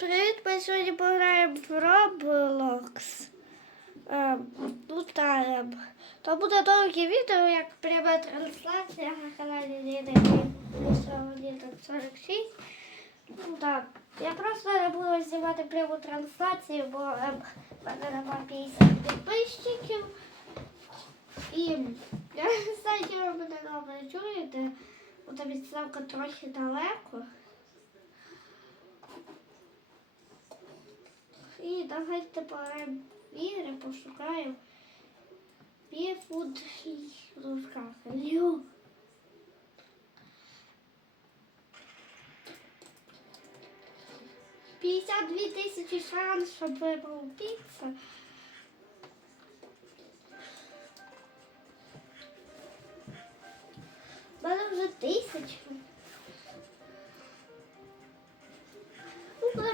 Привіт, ми сьогодні пограємо в Roblox. Ем, ну ем, то буде довге відео, як пряма трансляція на каналі Ліни Ліни 46. Ну так, я просто не буду знімати пряму трансляцію, бо ем, мене нема 50 підписчиків. І я не знаю, чи ви мене добре чуєте, бо та відставка трохи далеко. І давайте фуд в. Лю. П'ятдесят дві тисячі шанс, щоб вибрав піца. Мене вже тисяча. Була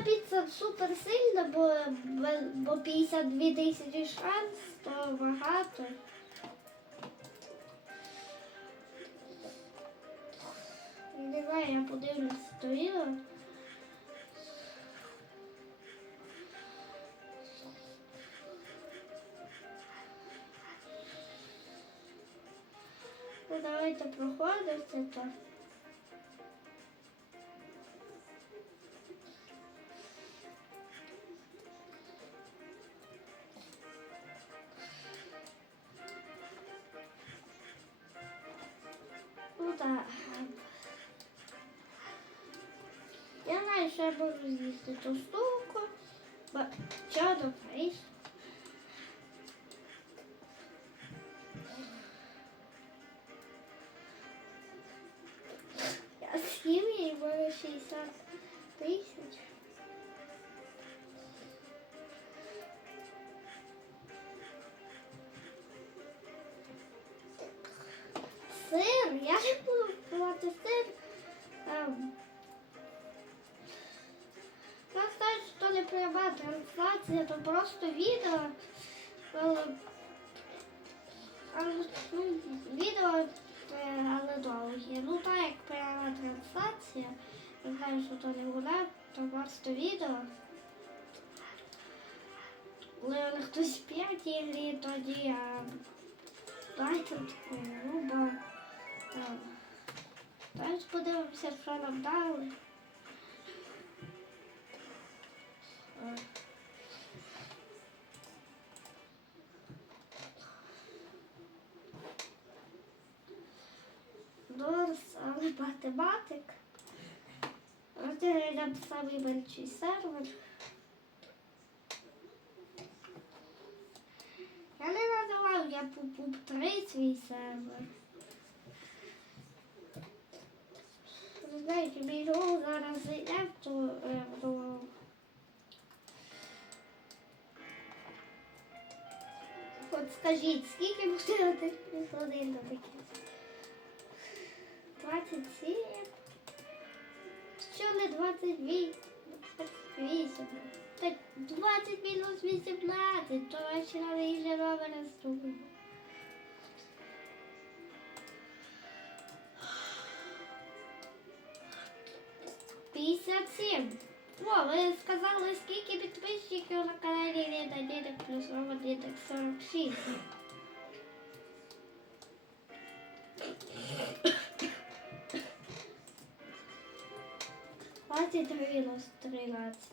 супер сильна, бо, бо 52 тисячі шанс, то багато. Давай я подивлюсь то. Ну, давайте проходити то. Я роз'їсти. Ба- Чадо фейс. Трансляція, то просто відео. Ну, відео, е, але довгі. Ну так як пряма трансляція, я знаю, що то не буде, то просто відео. Коли вони хтось п'ять ігрі, тоді я дайте таку грубо. Давайте подивимося, що нам дали. Е. Але математик. Це самий больший сервер. Я не називав, я пуп 3 свій сервер. Знаєте, мій скажіть, скільки буде один плюс один на таке? 27? Що не 22? 28. Та 20 мінус 18, то ще треба вже номер наступний. П'ятдесят сім. О, ви сказали, скільки підписчиків на каналі Ліда Дідик плюс Рома Дідик 46. Двадцять мінус 13.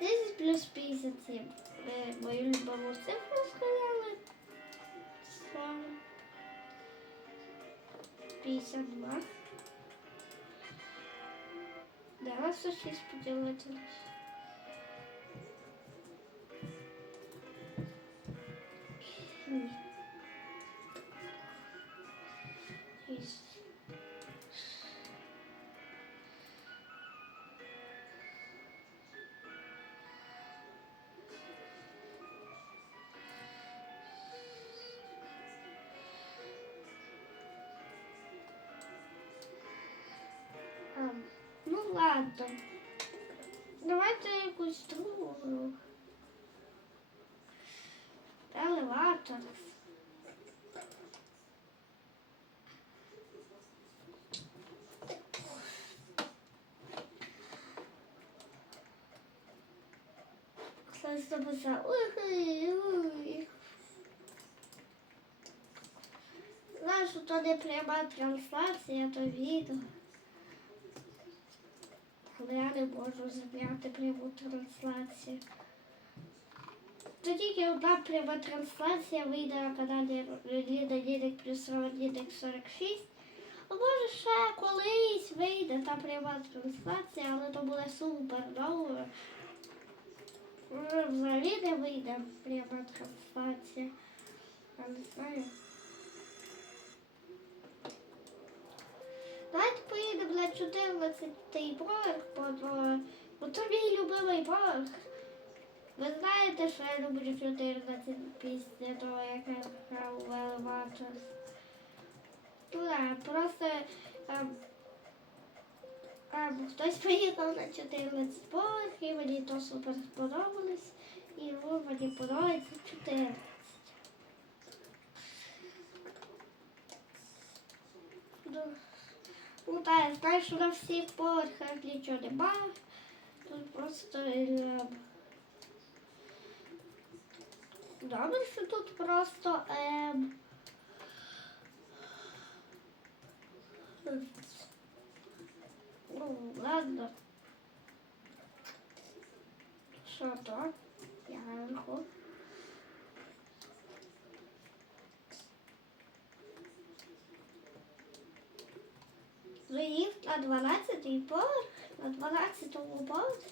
10 плюс 57. Ви мою любову цифру сказали. 40. 52. 96 поділити. на Ладно. Давайте якусь другу. Елеватор. Хтось записав. Ой, Знаєш, то не пряма трансляція, то відео. Але я не можу зняти пряму трансляцію. То тільки одна пряма трансляція вийде на каналі Ліда Дідик плюс Дідик 46. А може ще колись вийде та пряма трансляція, але то буде супер довго. Взагалі не вийде пряма трансляція. Я не знаю. Давайте поїдемо на 14 поверх, бо, то- мій любимий поверх. Ви знаєте, що я люблю 14 після того, як я грав в елеватор. Ну так, просто ем, ем, хтось поїхав на 14 поверх, і мені то супер сподобалось. І ну, мені подобається 14. Ну, Ну так, я знаю, що на всіх поверхах нічого немає. Тут просто добре, що тут просто ем, ну, ладно. Що то? Я наверху. Заїзд на 12-й поверх, на 12-му поверсі.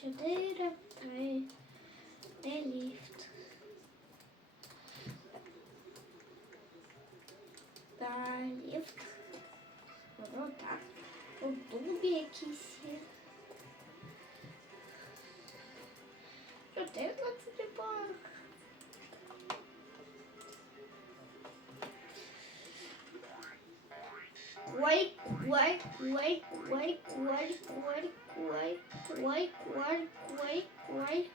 Чотири, три, де ліфт. Да, ліфт. Ну так. Тут дубі якісь 423 puanlık. Wake, wake, wake, wake, wake, wake, wake, wake, wake, wake, wake.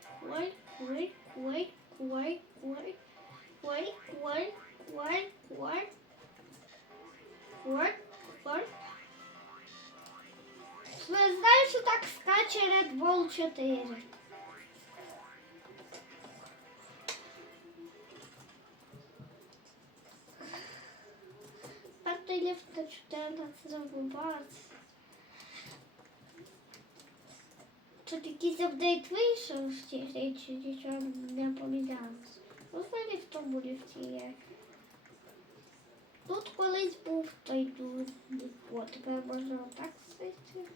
Тут якийсь апдейт вийшов цій грі, чи нічого не помінялося. Ну, взагалі в тому ліфті є. Тут колись був той тут. О, тепер можна отак свити.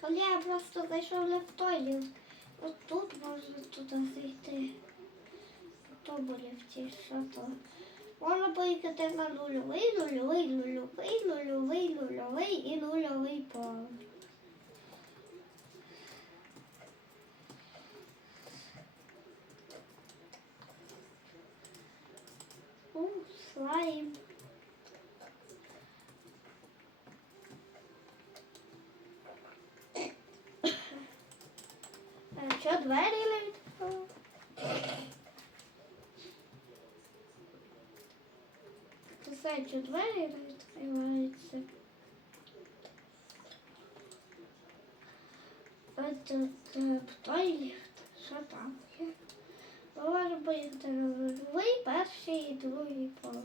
Але я просто зайшов не в той ліфт. От тут можна туди зайти. В тому ліфті, що то. Можна поїхати на нульовий, нульовий, нульовий, нульовий, нульовий і нульовий. У, слайм. закривається двері, открывается. відкривається. Це э, туалет, що там є. Може бути новий, перший і другий поверх.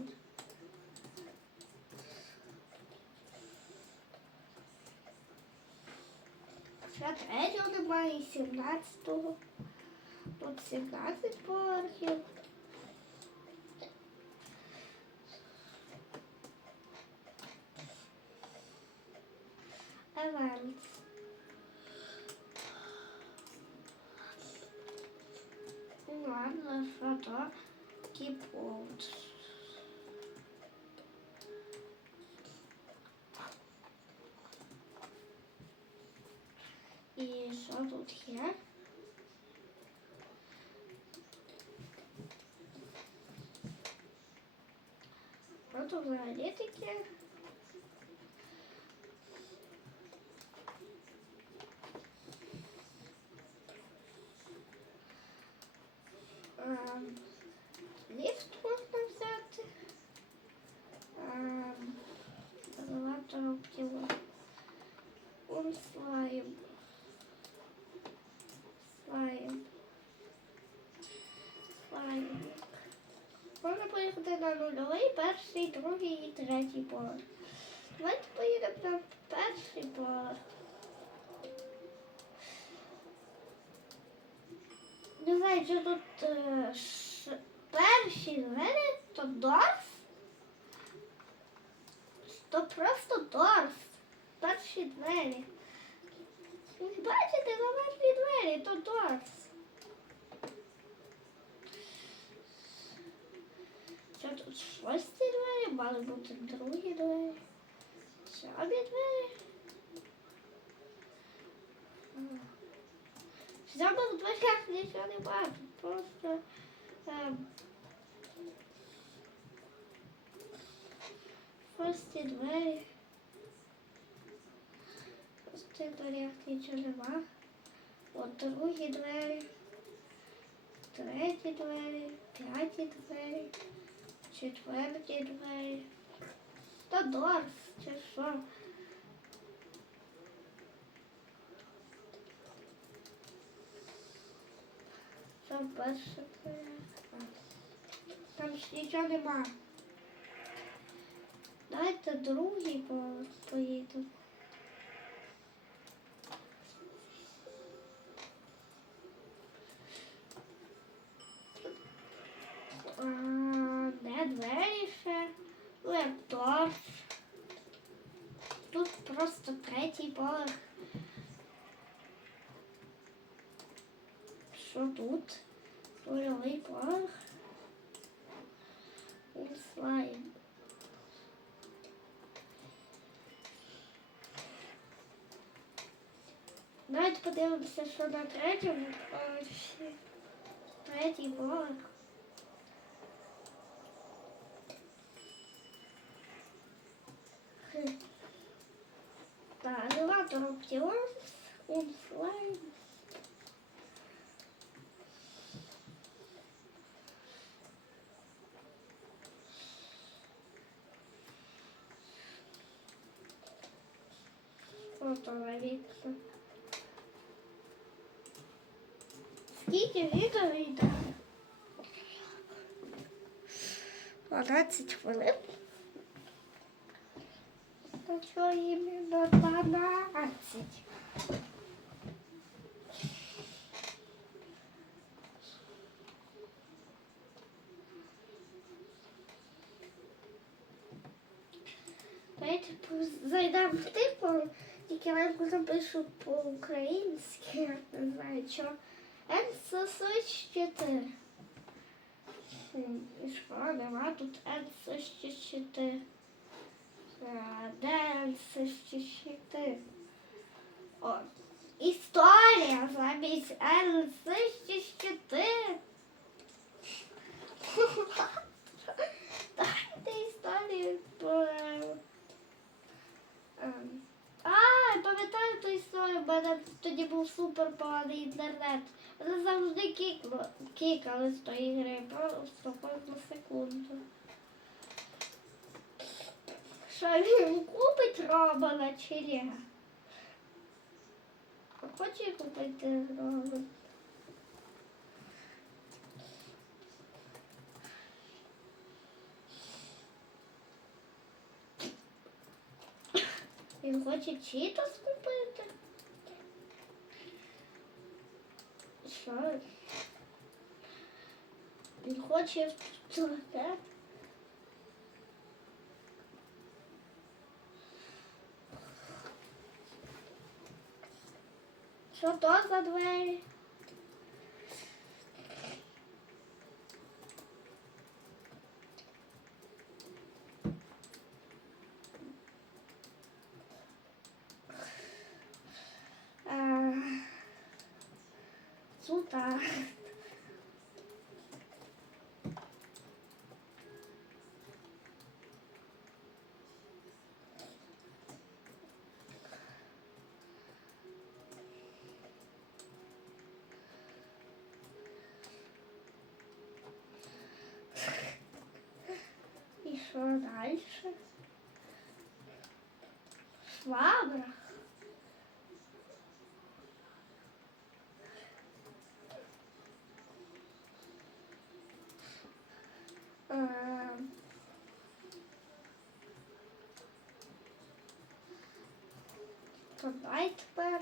Ще третього немає, і сімнадцятого. Тут сімнадцять поверхів. вода кипит. І що тут є? Тут взагалі таке. Можна поїхати на нульовий, перший, другий і третій поверх. Давайте поїдемо на перший поверх. Не знаю, чи тут е, ш... перші двері, то дорс. То просто дорс. Перші двері. Бачите, на перші двері, то дорс. Що тут шості двері, мали бути другі двері. Сьомі двері. М. В дверях нічого немає, тут просто ем, шості двері. Шості дверях нічого нема. От другі двері. Треті двері, п'яті двері, четверті двері. Та дорс, чи що? Там перше. Там ж нічого нема. Давайте другий поверх поїдемо. А, Де двері ще? Ну, як торф. Тут просто третій поверх. Що тут? Нульовий поверх. І слайм. Давайте подивимося, що на третьому поверсі. Третій поверх. Так, елеватор Optimus, он вікна. Скільки відео йде? 12 хвилин. Та що іменно 12? Давайте пос- зайдемо в типу, тільки напишу по-українськи, я не знаю що. N44. І що, нема тут N44. А, Де N44? О, історія замість N44. Дайте історію про... А, пам'ятаю ту історію, в мене тоді був супер поганий інтернет. Вони завжди кікло, кікали з тої гри, просто кожну секунду. Що він купить робота чи ні? Хоче купити Романа? Він хоче читос купити. Що? Він хоче в туалет. Що то за двері? дальше. Швабра. Е, Подай тепер.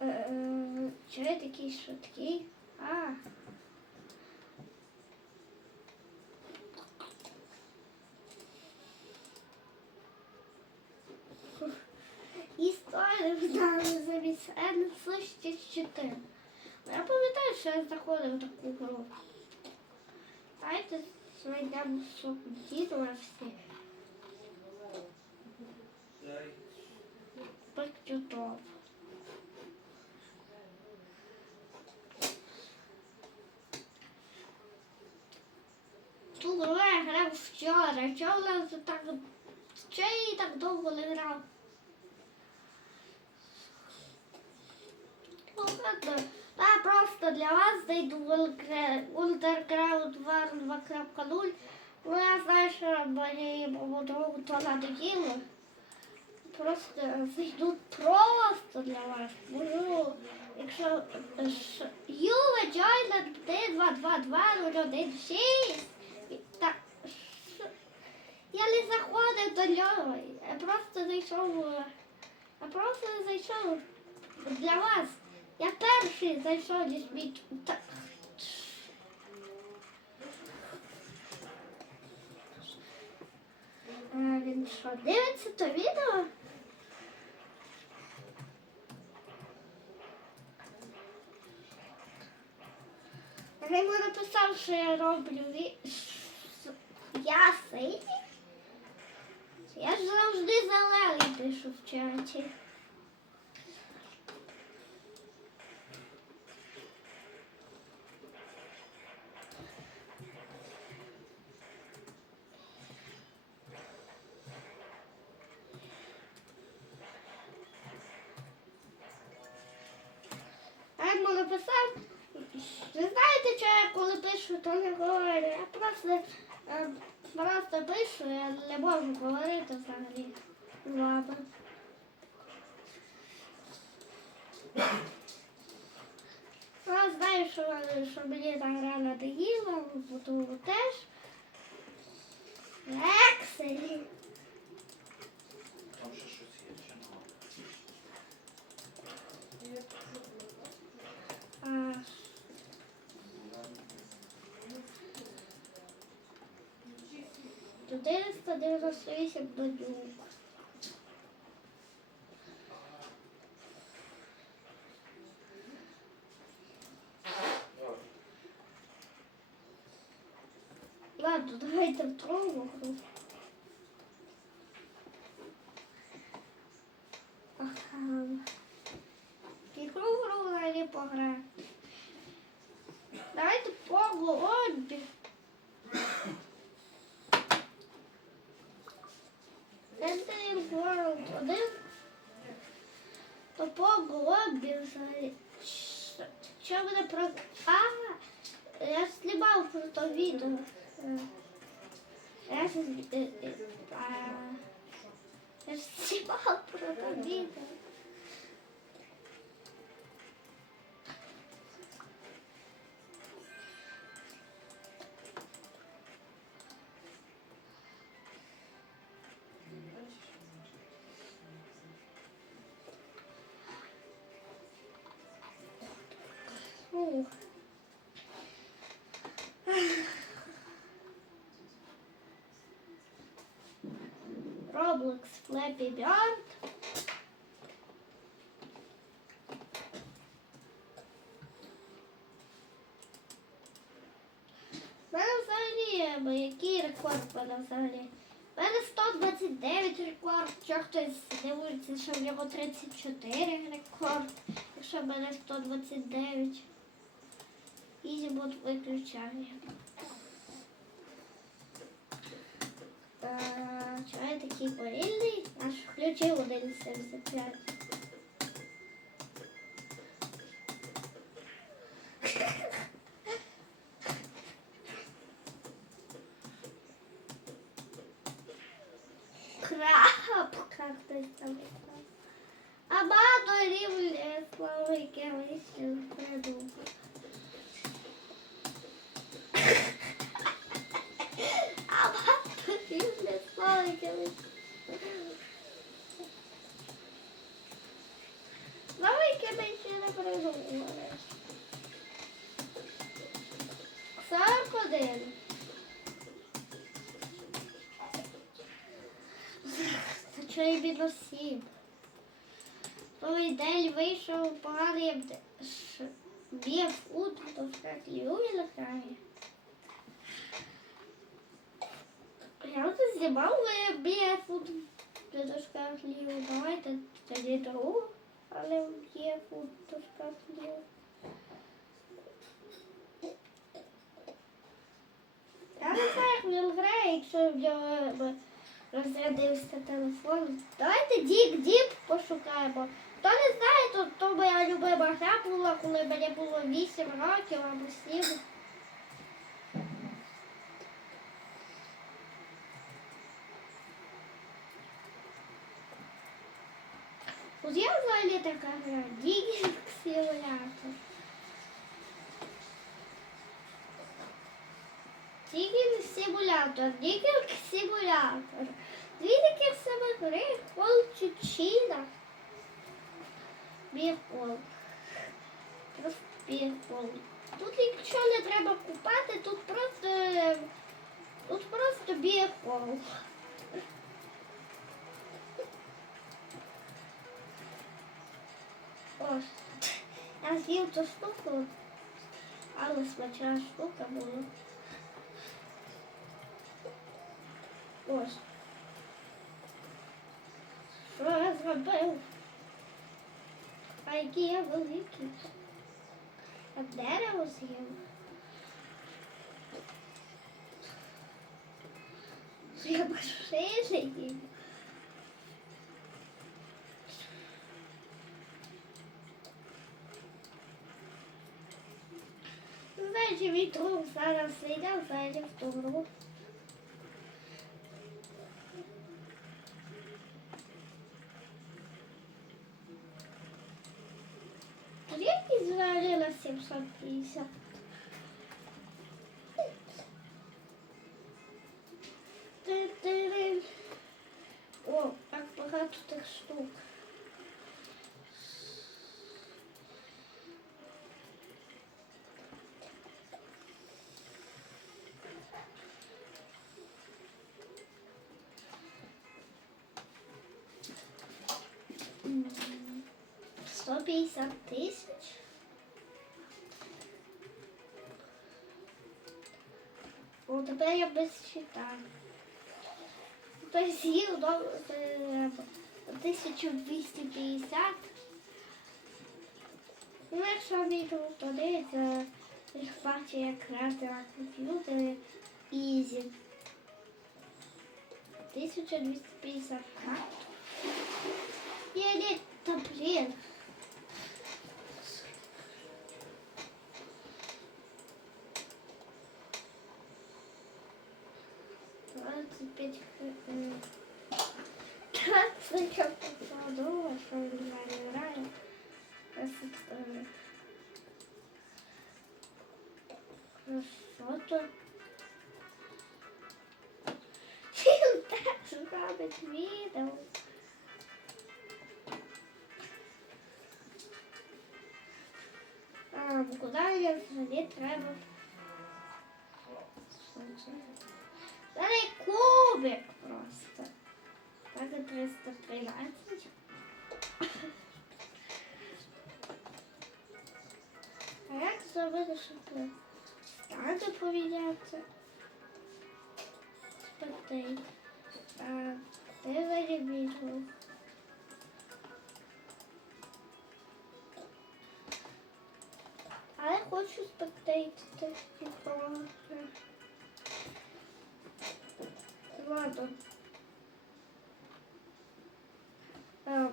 Е, е, чай такий швидкий. Вдали замість N64. Я пам'ятаю, що я заходив в таку гру. Давайте знайдемо субтитри всі. Почутов. Ту гру я грав вчора. Чого нас так... Чого я так довго не грав? Я просто для вас зайду в Underground War 2.0. Ну, я знаю, що моєму другу то надоїло. Просто зайду просто для вас. Можу, якщо Юва Джойна 222 016. Так, я не заходив до нього. Я просто зайшов. е, Я просто зайшов для вас. Я перший зайшов зі. Так. Він що, дивиться то відео? Я йому написав, що я роблю. Я синій? Я ж завжди зелений пишу в чаті. То не говорю. Я просто, е, просто пишу, я не можу говорити взагалі з вами. Я знаю, що, що мені та гра бо буду теж. Екселі. Там ще щось є, чи нема? А, 498 додюк. Ладно, давайте в другу гру. Ага. Яку гру взагалі пограти? Давайте по голоді. Enter World 1. То по голоді взагалі. Що- буде про... А, я знімав про то відео. Я е, е, знімав про то відео. Roblox Flappy Bird. У мене взагалі, який рекорд мене взагалі? Мене 129 рекорд, що хтось дивиться, що в нього 34 рекорд, якщо в мене 129. Ізі мод виключає. Е, чай такий повільний, аж ключі один 75. Полетіли. Давай кидай ще не придумали. Сорок один. І мінус. Той день вийшов поганий б'є фут, то як Юля грає. Я от знімав б'є фут в дошках ліву. Давайте тоді другу, але дошках ліву. Я не знаю, як він грає, якщо в нього розрядився телефон. Давайте дік-діп пошукаємо. Хто не знає, то, то моя любима гра була, коли мені було 8 років або 7. От є взагалі така гра, Дік симулятор. Дікінг симулятор, дікінг симулятор. Дві таких самих гри, кол чучина. Біркол. Просто біркол. Тут нічого не треба купати, тут просто тут просто біркол. Я з'їв цю штуку, але смачна штука була. Ось. Що я зробив? А який я великий. А дерево з'їв. Я машини. Знаєте, мій друг зараз сидів, зайде в ту гру. Скільки взагалі на 750? 150 тисяч. О, тепер я без щита. Тобто до е, 1250. Ну, якщо відео подивиться, їх бачить, як грати на комп'ютері Ізі. 1250 карт. Я не, блин. Треба? Це? Зараз кубик просто. І 313. А як зробити, щоб стати помінятися? Спитай. Так, де А я хочу спектейтити нікого. Ладно. Ем.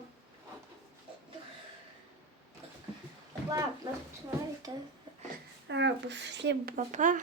Ладно, чайте. А, всім папа.